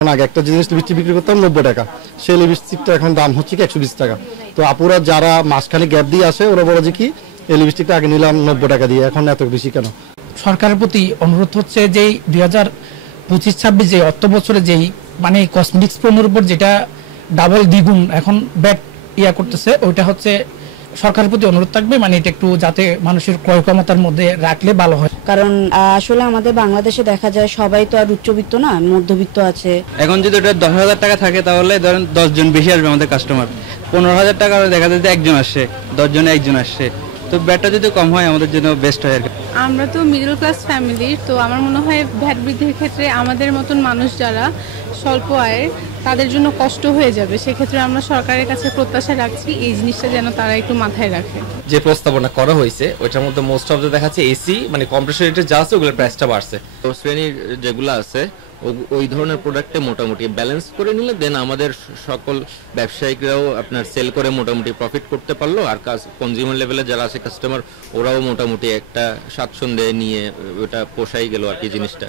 আগে একটা জিনিস লিপস্টিক বিক্রি করতাম 90 টাকা, সেই লিপস্টিকটা এখন দাম হচ্ছে কি 120 টাকা। তো আপুরা যারা মাঝখানে গ্যাপ দিয়ে আসে ওরা বলে যে কি এই লিপস্টিকটা আগে নিলাম 90 টাকা দিয়ে, এখন এত বেশি কেন? সরকারের প্রতি অনুরোধ হচ্ছে যে 2025-26 যে অর্থ বছরে যেই মানে কসমেটিক্স পণ্যের উপর যেটা ডাবল দ্বিগুণ এখন ব্যাট করতেছে, ওইটা হচ্ছে সরকারের প্রতি অনুরোধ থাকবে, মানে এটা একটু যাতে মানুষের ক্রয় ক্ষমতার মধ্যে রাখলে ভালো হয়। কারণ আসলে আমাদের বাংলাদেশে দেখা যায় সবাই তো আর উচ্চবিত্ত না, মধ্যবিত্ত আছে। এখন যদি ওটা 10,000 টাকা থাকে তাহলে ধরেন 10 জন বেশি আসবে আমাদের কাস্টমার। 15,000 টাকা দেখা যায় যে একজন আসছে, 10 জনে একজন আসছে, তো ব্যাটটা যদি কম হয় আমাদের জন্য বেস্ট হয় আর কি। আমরা তো মিডল ক্লাস ফ্যামিলির, তো আমার মনে হয় ভ্যাট বৃদ্ধির ক্ষেত্রে আমাদের মতন মানুষ যারা স্বল্প আয়ের তাদের জন্য কষ্ট হয়ে যাবে। সেক্ষেত্রে আমরা সরকারের কাছে প্রত্যাশা রাখছি এই জিনিসটা যেন তারা একটু মাথায় রাখে। যে প্রস্তাবনা করা হয়েছে ওইটার মধ্যে মোস্ট অফ দ্য দেখাচ্ছে এসি মানে কম্প্রেসর রেটের যা আছে ওগুলোর প্রাইসটা বাড়ছে। তো শ্রেণীর যেগুলো আছে ওই ধরনের প্রোডাক্টে মোটামুটি ব্যালেন্স করে নিলে দেন আমাদের সকল ব্যবসায়িকরাও আপনার সেল করে মোটামুটি প্রফিট করতে পারলো, আর কনজিউমার লেভেলে যারা আছে কাস্টমার ওরাও মোটামুটি একটা স্বাচ্ছন্দ্যে নিয়ে ওটা পোষাই গেল আর কি জিনিসটা।